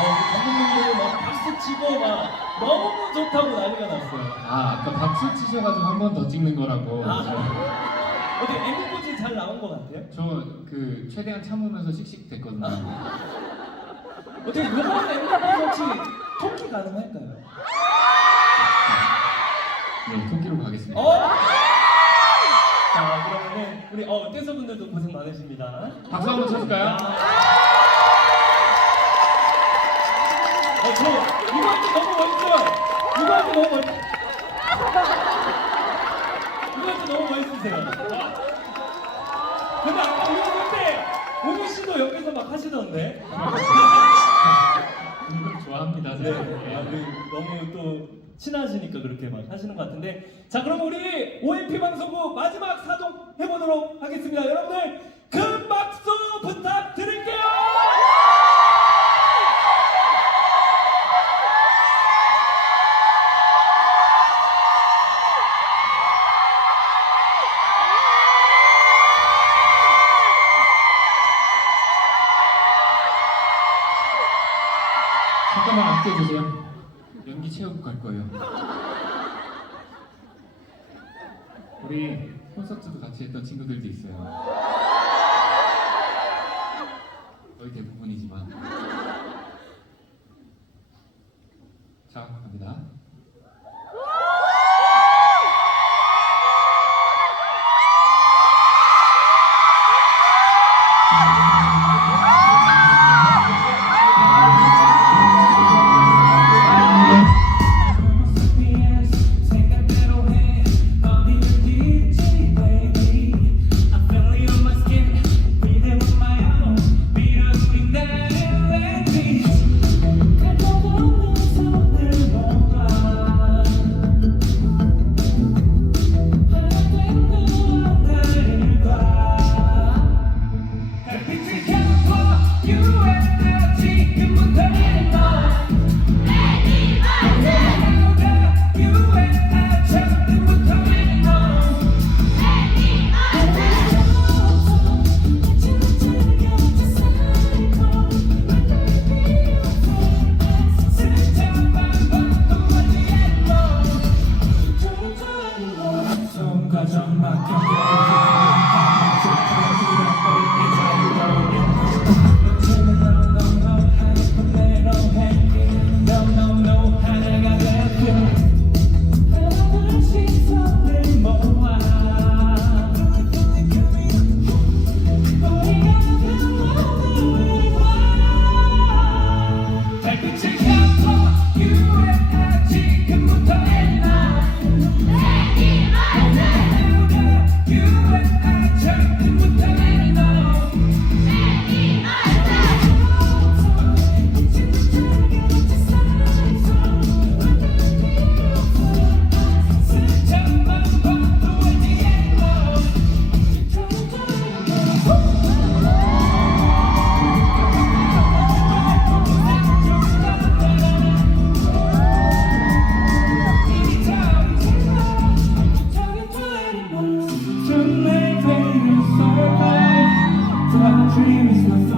어, 우리 감독님들이 막 박수 치고 막 너무 좋다고 난리가 났어요. 아 아까 박수 치셔가지고 한 번 더 찍는 거라고. 아. 어떻게 엔딩 포즈 잘 나온 것 같아요? 저 그 최대한 참으면서 씩씩 됐거든요. 어떻게 이번 엔딩 포즈 혹시 토끼 가능할까요? 네 토끼로 가겠습니다. 어? 자 그러면은 우리 어 댄서분들도 고생 많으십니다. 박수 한번 쳐줄까요? 어 주 너무 멋. 주 너무 멋있으세요. 근데 아까 오셨을 때 오미 씨도 옆에서 막 하시던데. 이걸 좋아합니다. 네. 제가. 아, 우리 너무 또 친하시니까 그렇게 막 하시는 것 같은데. 자, 그럼 우리 OMP 방송국 마지막 사동 해보도록 하겠습니다. 여러분들 큰 우리 콘서트도 같이 했던 친구들도 있어요. 거의 대부분이지만. 자, 갑니다. You and I 지금 Чимсь на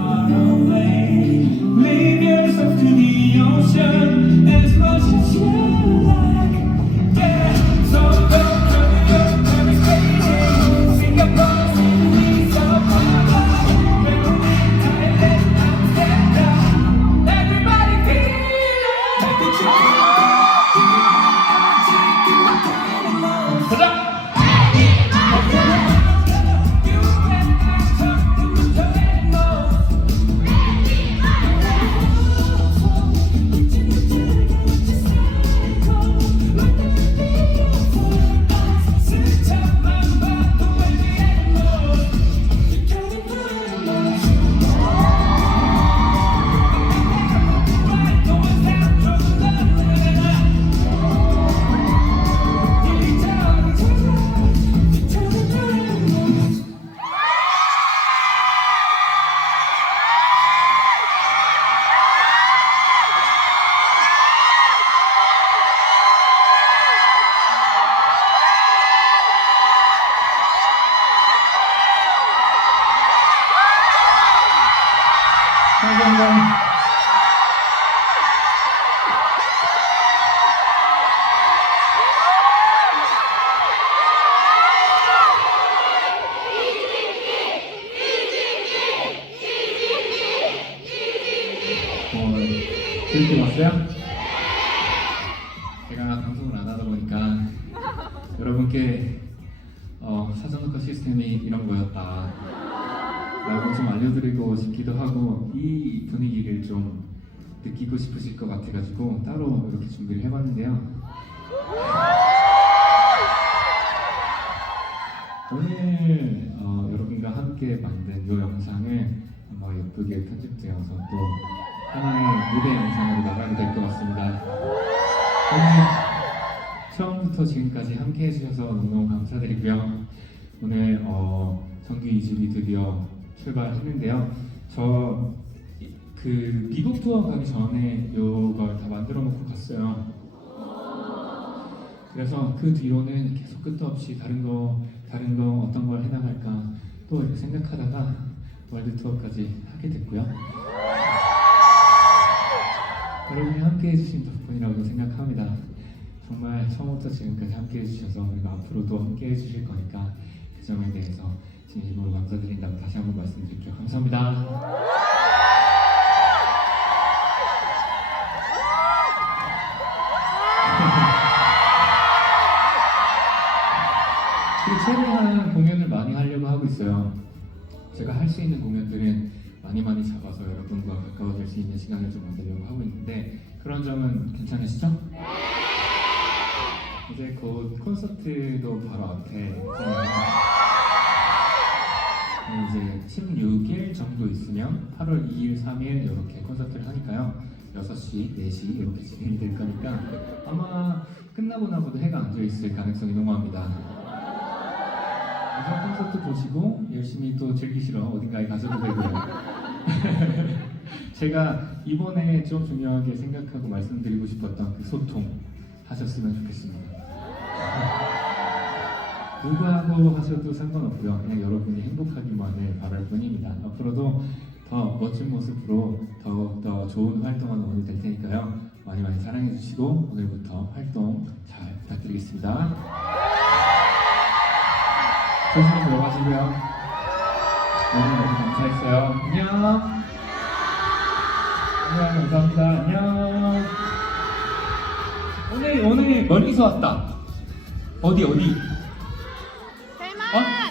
감사합니다. 재밌게 봤어요? 제가 방송을 안 하다 보니까 여러분께 어, 사전녹화 시스템이 이런 거였다 라고 좀 알려드리고 싶기도 하고 이 분위기를 좀 느끼고 싶으실 것 같아가지고 따로 이렇게 준비를 해봤는데요 오늘 어, 여러분과 함께 만든 이 영상을 아마 예쁘게 편집되어서 또 하나의 무대 영상으로 나가게 될 것 같습니다. 오늘 처음부터 지금까지 함께 해주셔서 너무너무 감사드리고요. 오늘 어, 정규 2집이 드디어 출발했는데요. 저 그 미국 투어 가기 전에 이걸 다 만들어 놓고 갔어요. 그래서 그 뒤로는 계속 끝도 없이 다른 거 다른 거 어떤 걸 해나갈까 또 이렇게 생각하다가 월드 투어까지 하게 됐고요. 여러분이 함께 해주신 덕분이라고 생각합니다. 정말 처음부터 지금까지 함께 해주셔서 그리고 앞으로도 함께 해주실 거니까 그 점에 대해서 진심으로 감사드린다고 다시 한번 말씀드릴게요. 감사합니다. 최대한 공연을 많이 하려고 하고 있어요. 제가 할 수 있는 공연들은 많이 많이 잡아서 여러분과 가까워질 수 있는 시간을 좀 만들려고 하고 있는데 그런 점은 괜찮으시죠? 이제 곧 콘서트도 바로 앞에 있잖아요. 이제 16일 정도 있으면 8월 2일, 3일 이렇게 콘서트를 하니까요. 6시, 4시 이렇게 진행이 될 거니까 아마 끝나고 나고도 해가 안 져 있을 가능성이 농후합니다. 그래서 콘서트 보시고 열심히 또 즐기시러 어딘가에 가셔도 되고요. 제가 이번에 좀 중요하게 생각하고 말씀드리고 싶었던 그 소통 하셨으면 좋겠습니다. 누구하고 하셔도 상관없고요. 그냥 여러분이 행복하기만을 바랄 뿐입니다. 앞으로도 더 멋진 모습으로 더, 더 좋은 활동하는 오늘 될 테니까요. 많이 많이 사랑해 주시고 오늘부터 활동 잘 부탁드리겠습니다. 조심히 들어가시고요. 오늘 너무 감사했어요. 안녕. 안녕, 감사합니다. 안녕. 오늘, 오늘 멀리서 왔다. 어디, 어디? 어?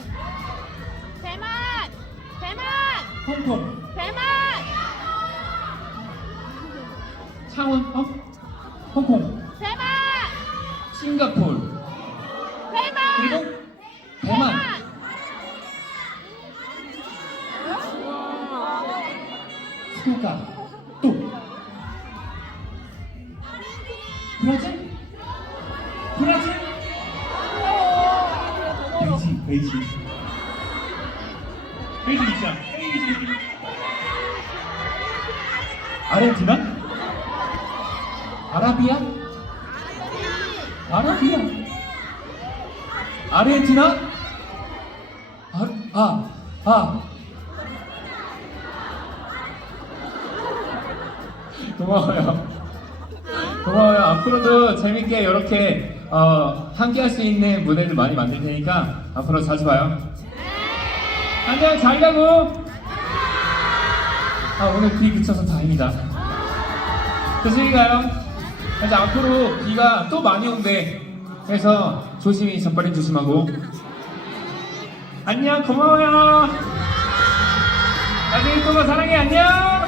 아. 아르헨티나? 아라비아? 아라비아? 아르헨티나? 아, 아, 아. 고마워요. 고마워요. 앞으로도 재밌게 이렇게 어, 함께 할 수 있는 무대를 많이 만들 테니까 앞으로 자주 봐요. 안녕, 잘 가고. 아, 오늘 비 그쳐서 다행이다. 조심히 가요. 이제 앞으로 비가 또 많이 온대. 그래서 조심히 전발인 조심하고. 안녕, 고마워요. 나중에 또 봐, 사랑해, 안녕.